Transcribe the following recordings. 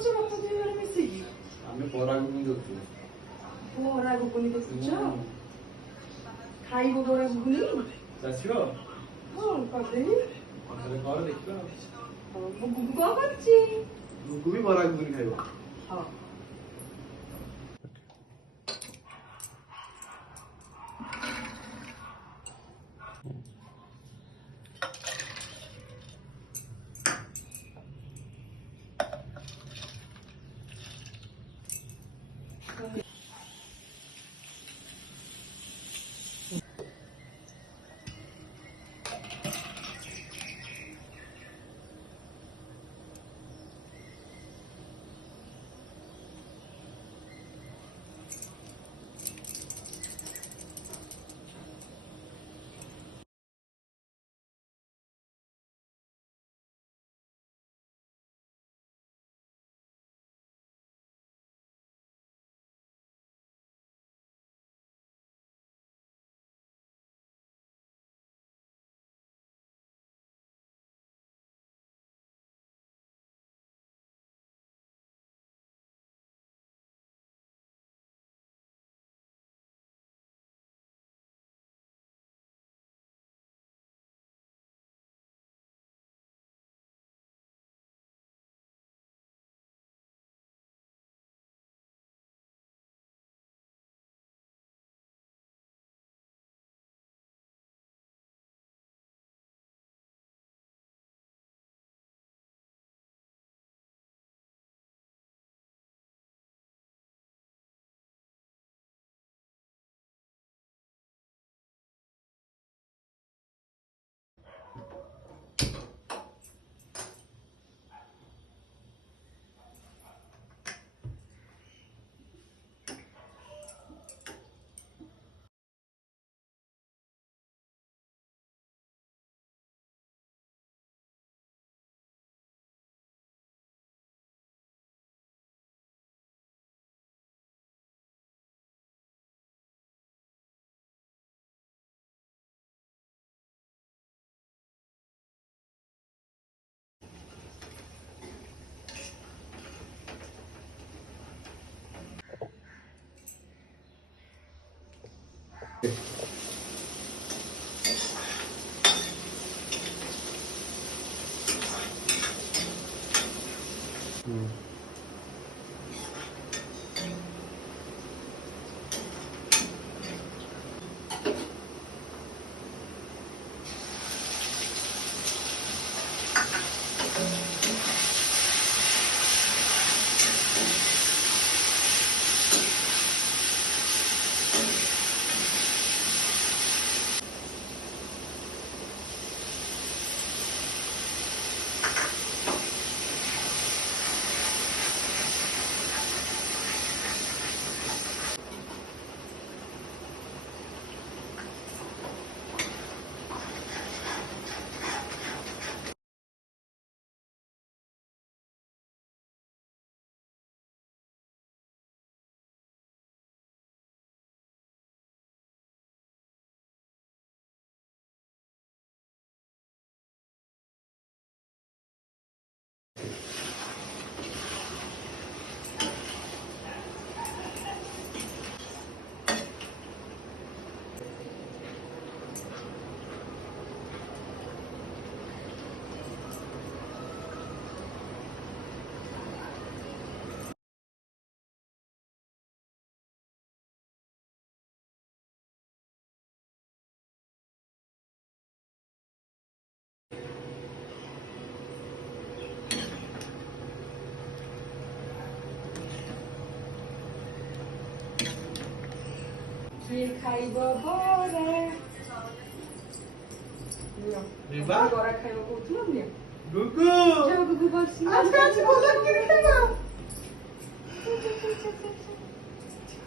କରୁଛ ବାପା ଝିଅ ମିଶିକି? ଆମେ ବରା ଘୁଗୁନି ଦଉଛୁ। ବରା ଘୁଗୁନି ଦେଖୁଛ? ଖାଇବ ବରା ଘୁଗୁନି? ଆସିବ? ହଁ କରିଦେବି। ତାହେଲେ ଘର ଦେଖିବା। ମୁଁ ଗୁଗୁ କଣ କରୁଛି? ଗୁଗୁ ବି ବରା ଘୁଗୁନି ଖାଇବ। ହଁ। କିଏ ଖାଇବ ବରା? ବରା ଖାଇବ କହୁଥିଲ ନା? ଗୁଗୁ ଯାଅ ଗୁଗୁ ବସି ଆଜି ବରା କିଏ ଖାଇବ?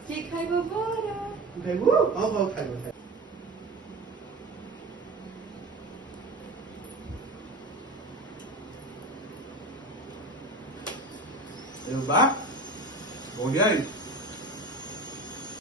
କିଏ ଖାଇବ ବରା? ଖାଇବୁ? ହଁ ହଉ ଖାଇବ। ବା ବଢିଆ ହେଇଛି।